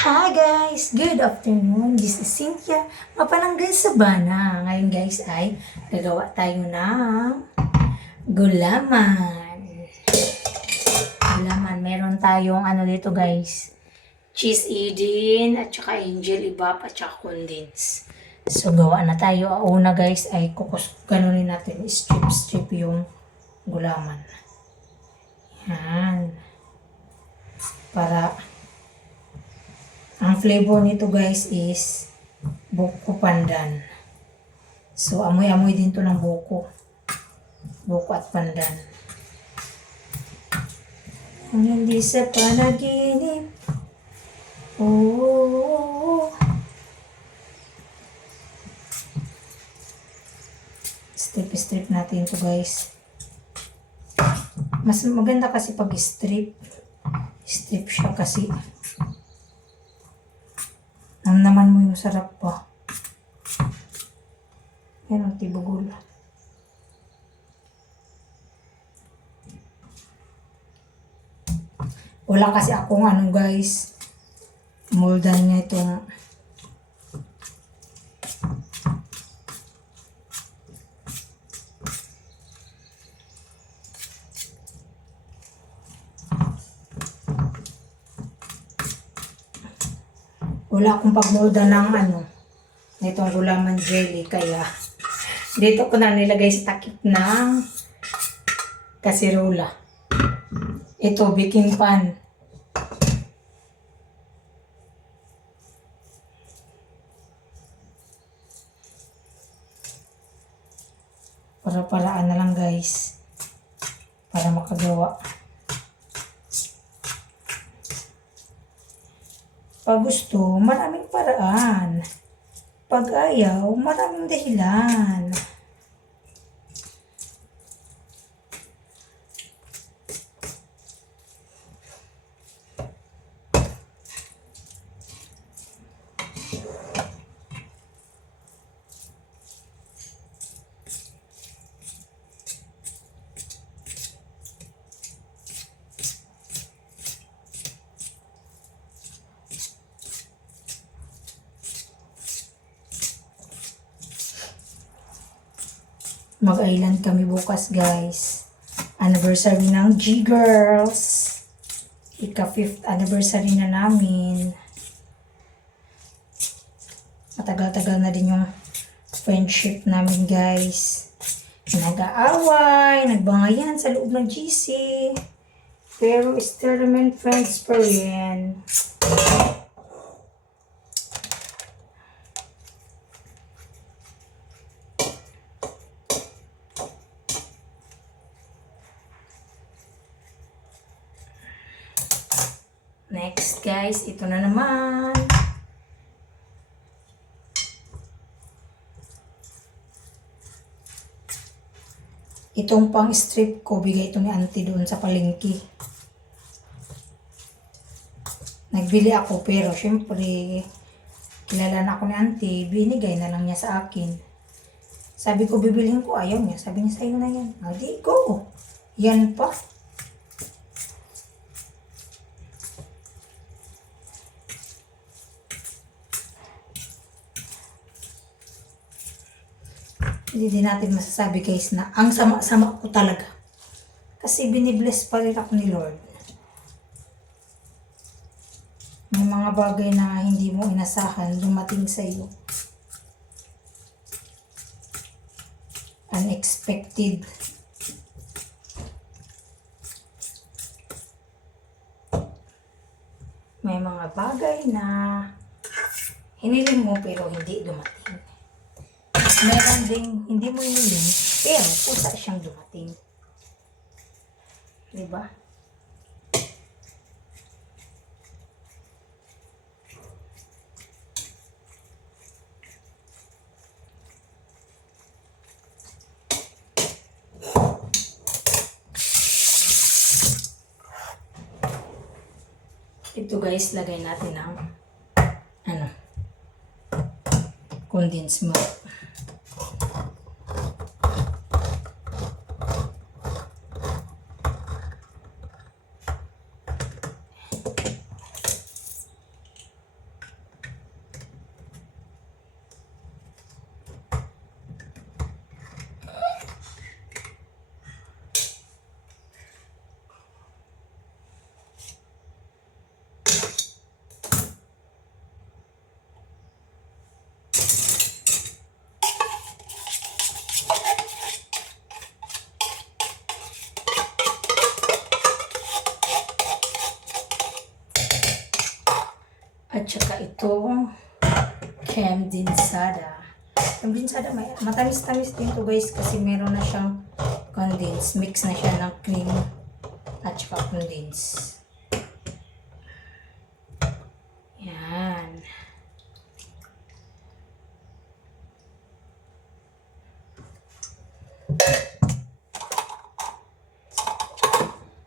Hi guys! Good afternoon. This is Cynthia, Mapalanggan Sabana. Ngayon guys ay gagawa tayo ng gulaman. Gulaman. Meron tayong ano dito guys. Cheese Eden at saka angel ibap at saka condense. So gawa na tayo. Ang una guys ay ganunin natin strip yung gulaman. Yan. Para ang flavor nito guys is buko pandan. So amoy-amoy din to ng buko. Buko at pandan. Ang hindi sa panaginip. Oh. Strip natin to guys. Mas maganda kasi pag strip. Strip siya kasi naman mo yung sarap pa. Yan ang tibugol. Wala kasi akong ano guys. Moldan niya itong wala akong pagmolda ng ano, nitong gulaman jelly, kaya dito ko na nilagay sa takip ng kasirola. Ito, baking pan. Para-paraan na lang guys, para makagawa. Pag gusto, maraming paraan. Pag ayaw, maraming dahilan. Mag-island kami bukas guys. Anniversary ng G-Girls. Ika-5th anniversary na namin. Matagal-tagal na din yung friendship namin guys. Nag-aaway, nagbangayan sa loob ng GC. Pero still remain friends pa rin. Next guys, ito na naman. Itong pang strip ko, bigay ito ni auntie doon sa palengke. Nagbili ako pero syempre, kilala na ako ni auntie, binigay na lang niya sa akin. Sabi ko bibilhin ko, ayaw niya. Sabi niya sa'yo na yan. Di ko. Yan pa. Hindi din natin masasabi guys na ang sama-sama ko talaga. Kasi binibless pa rin ako ni Lord. May mga bagay na hindi mo inasahan dumating sa iyo. Unexpected. May mga bagay na hiniling mo pero hindi dumating. Meron ding hindi mo hiniling, pero pusa siyang dumating. Diba? Ito guys, lagay natin ng condensed milk. At saka ito, condensada. Condensada, matamis-tamis din to guys kasi meron na siyang condense. Mix na siya ng cream at saka condense. Yan.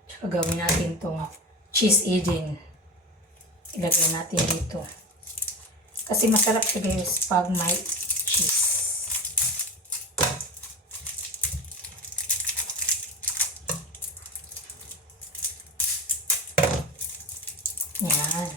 Tsaka gawin natin itong cheese Eden. Ilagay natin dito. Kasi masarap siya guys pag may cheese. Yan.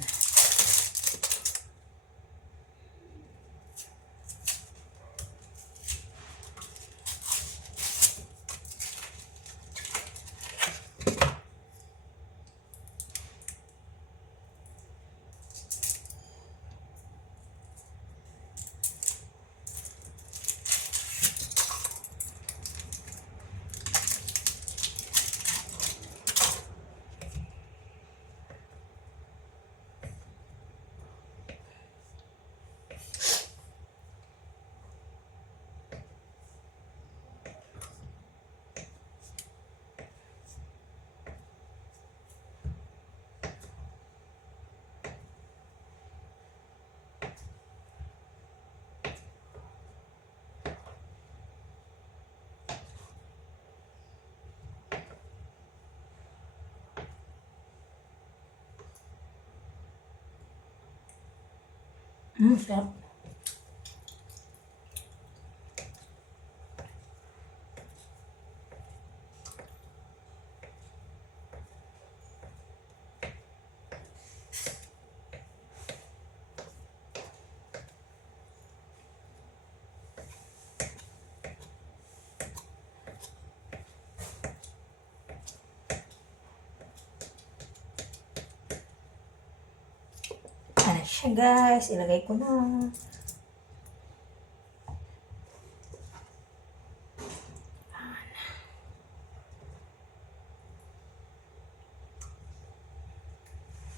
Sarap. Ano siya guys, ilagay ko na.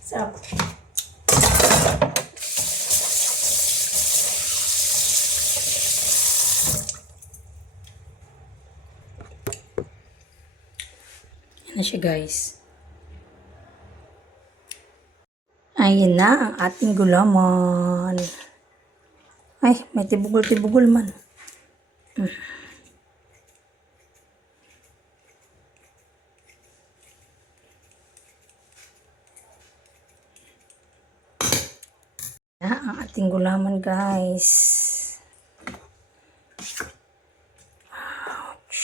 Sarap. Ano siya guys. Ayan na ang ating gulaman. Ay, may tibugol-tibugol man. Na ang ating gulaman guys. Ouch.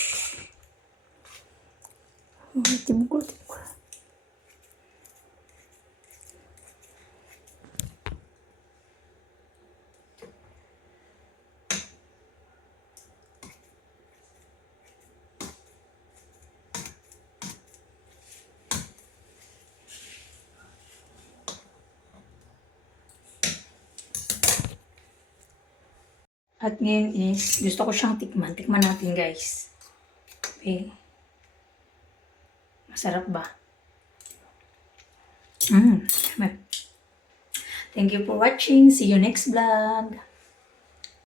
May tibugol-tibugol. At ngayon is, gusto ko siyang tikman. Tikman natin guys. Okay. Masarap ba? Thank you for watching. See you next vlog.